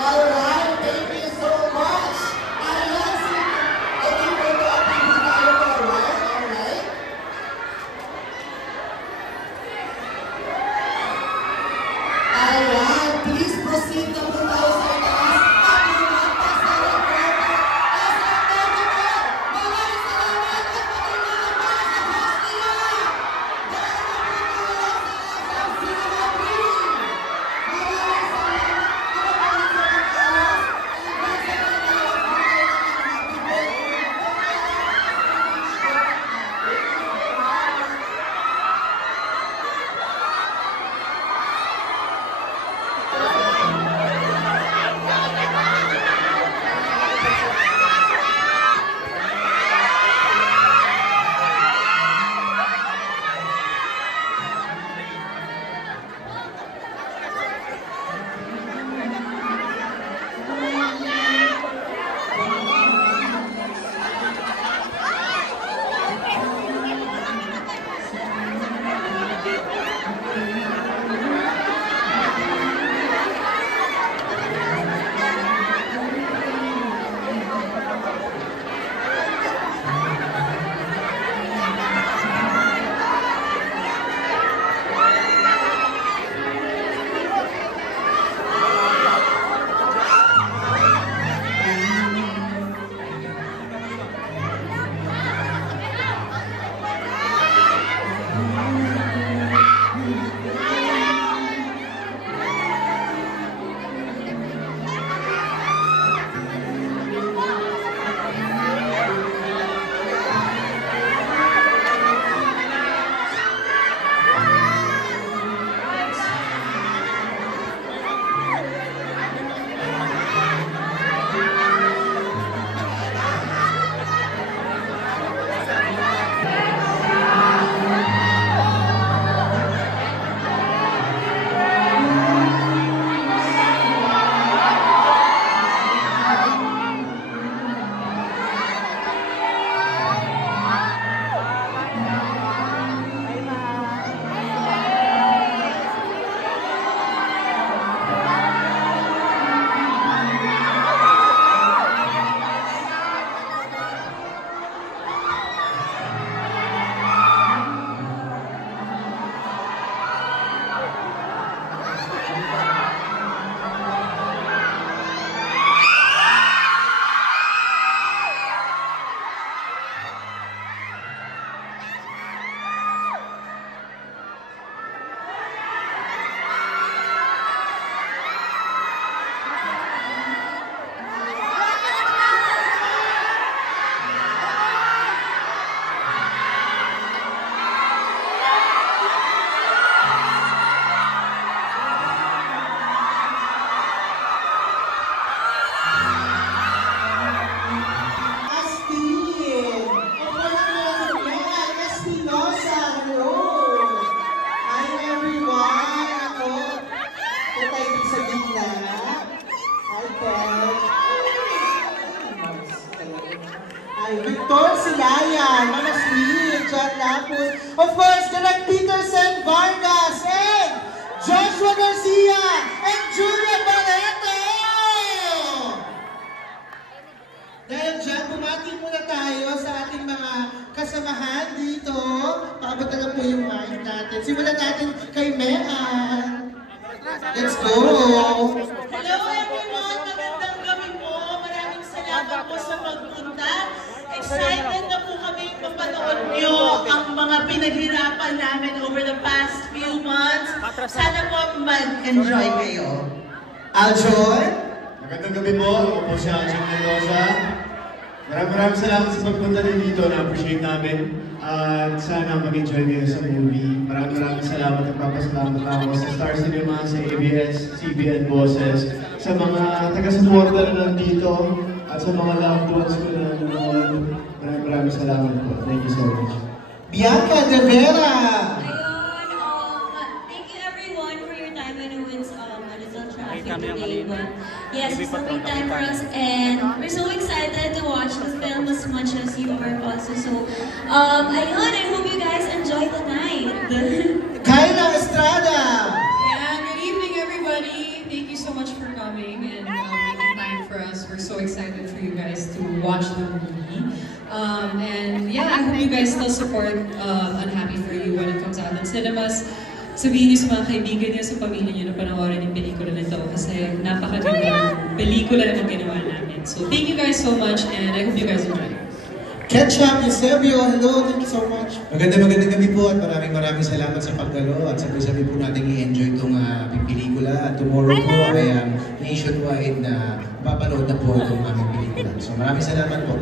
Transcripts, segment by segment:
Alright, thank you so much. Ayan, si equipo ko, please tayo po, alright? Ayan, please proceed na po tayo sa itaas. At lumagpas sa record. Maraming salamat at magandang para sa host nila. Dahil na po tayo sa SM Cinema Green. Maraming salamat. Victor Silayan, Mama Sweet, John Lapus, of course, Direk Peterson Vargas, and Joshua Garcia, and Julia Barreto! Dahil dyan, bumati muna tayo sa ating mga kasamahan dito. Paabot na lang po yung mic natin. Simulan natin kay Mehan. Let's go! Hello everyone! Magandang gabi po. Maraming salamat po sa pagpunta. Excited na po kami mapanood nyo ang mga pinaghirapan namin over the past few months. Sana po mag-enjoy kayo. Aljon? Magandang gabi po. Ako po si Aljon Mendoza. Maraming salamat sa pagpunta din dito. Na-appreciate namin. At sana mag-enjoy kayo sa movie. Maraming salamat at papasalamat ako sa Star Cinema, sa ABS-CBN bosses, sa mga taga-suporta na nandito, at sa mga loved ones ko na nanonood. Maraming salamat po. Thank you so much. Bianca De Vera! Thank you everyone for your time. I know it's a little traffic today, but yes, it's a big time for us, and we're so excited to watch the film as much as you are also. So, ayun, I hope you guys enjoy the night. Kyla Estrada! Yeah, good evening everybody. Thank you so much for coming, and excited for you guys to watch the movie. And yeah, I hope you guys still support Unhappy For You when it comes out in cinemas. Sabihin niyo sa mga kaibigan niyo, sa pamilya niyo na panoorin yung pelikula nito kasi napakagandang pelikula na ginawa namin. So thank you guys so much and I hope you guys enjoy. Ketchup, Eusebio, hello, thank you so much. Magandang gabi po at maraming salamat sa pagdalo at sabi po natin i-enjoy itong pelikula at tomorrow po ay nationwide na papanood na po itong aming pelikula. So maraming salamat po.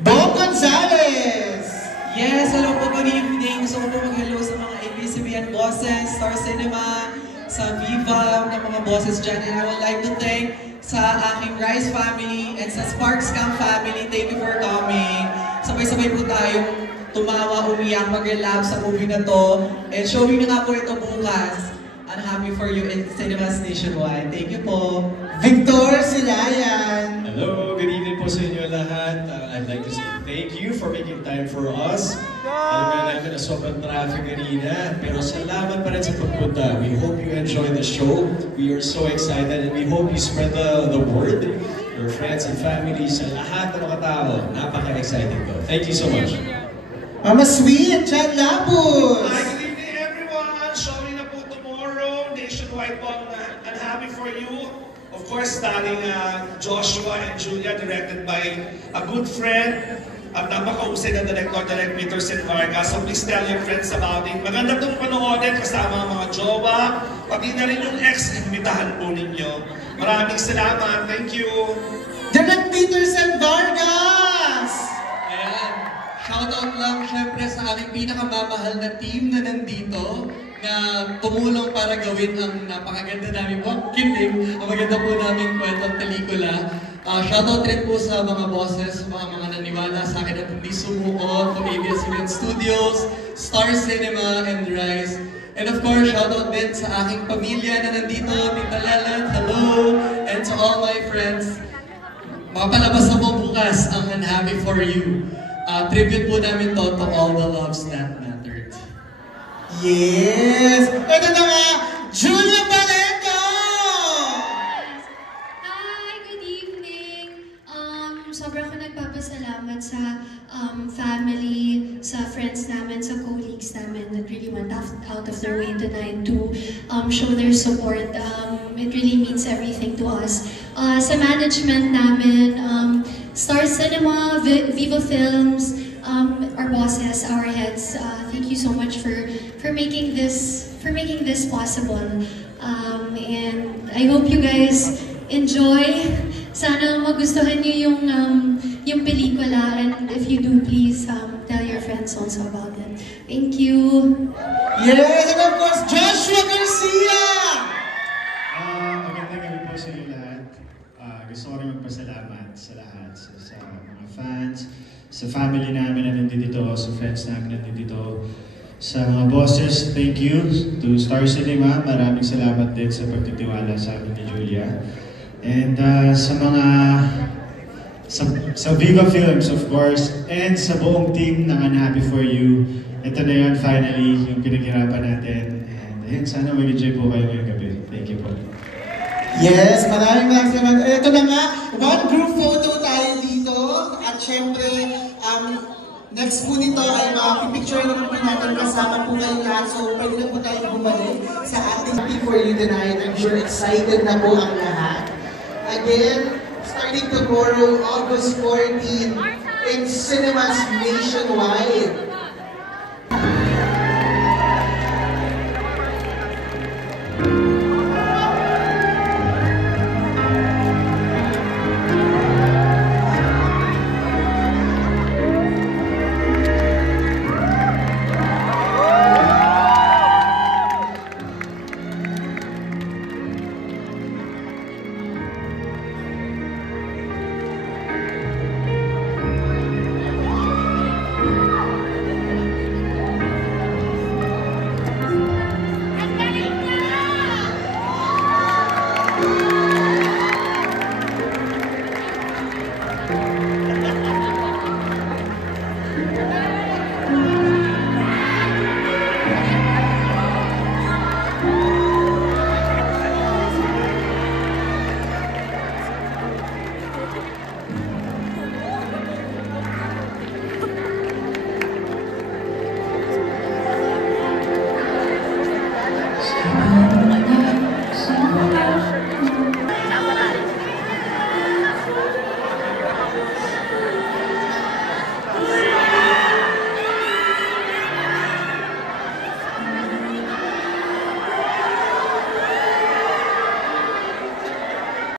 Bob Gonzalez! Yes, hello po, good evening. Gusto ko po mag-hello sa mga ABS-CBN bosses, Star Cinema, sa Viva, ng mga bosses dyan. And I would like to thank sa aking Rise family and sa Sparks Camp family. Thank you for coming. Sabay-sabay po tayong tumawa, umiyak, mag-relab sa movie na to. And showing na nga po ito bukas. Unhappy For You in cinemas nationwide. Thank you po. Victor Silayan! Hello, good evening po sa inyo lahat. I'd like to say thank you for making time for us. Alam nga namin na sobrang traffic kanina, pero salamat pa rin sa pagpunta. We hope you enjoy the show. We are so excited and we hope you spread the word, your friends and family, sa lahat ng mga tao. Napaka-exciting ko. Thank you so much. Mama Sweet, Chad Lapus! Hi, good evening everyone! Showing na po tomorrow, nationwide po ang Unhappy For You. Of course, starring Joshua and Julia, directed by a good friend at napakausay na director, Direct Peter St. Vargas. So please tell your friends about it. Maganda itong panoodin kasama ang mga jowa, pati na rin yung ex-imitahan po ninyo. Maraming salamat. Thank you. Direct Peter St. Vargas! Ayan. Shoutout lang syempre sa aming pinakamamahal na team na nandito na tumulong para gawin ang napakaganda namin po, kidding, ang maganda po namin kwentong pelikula. Shoutout rin po sa mga bosses, mga naniwala sa akin at hindi sumuko, to ABS-CBN Studios, Star Cinema, and Rise. And of course, shoutout din sa aking pamilya na nandito, Tita Lelet, hello, and to all my friends. Mapalabas na po bukas ang Unhappy For You. Tribute po namin to all the loves that mattered. Yes! Ito na nga, Julia Valento! Hi, good evening! Sobrang ako nagpapasalamat sa family, sa friends namin, sa colleagues namin that really went out of their way tonight to show their support. It really means everything to us. Sa management namin, Star Cinema, Viva Films, our bosses, our heads, thank you so much for making this possible. And I hope you guys enjoy. Sana magustuhan niyo yung pelikula, and if you do, please tell your friends also about it. Thank you. Yes, and of course, Joshua Garcia! Magandang gabi po sa inyo lahat. Gusto ko rin magpasalamat sa lahat, sa mga fans, sa family namin na nandito, sa friends namin na nandito, sa mga bosses, thank you. To Star Cinema, maraming salamat din sa pagtitiwala sa amin ni Julia. And sa Viva Films, of course, and sa buong team ng Unhappy For You. Ito na yun, finally, yung pinaghirapan natin. And ayun, sana mag-enjoy po kayo ngayong gabi. Thank you po. Yes, maraming salamat. Ito na nga, one group photo tayo dito. At syempre, next po nito ay makapipicture na po natin kasama po kayo lahat. So, pwede na po tayo bumalik sa ating Happy For You tonight. I'm sure excited na po ang lahat. Again, starting tomorrow, August 14, in cinemas nationwide.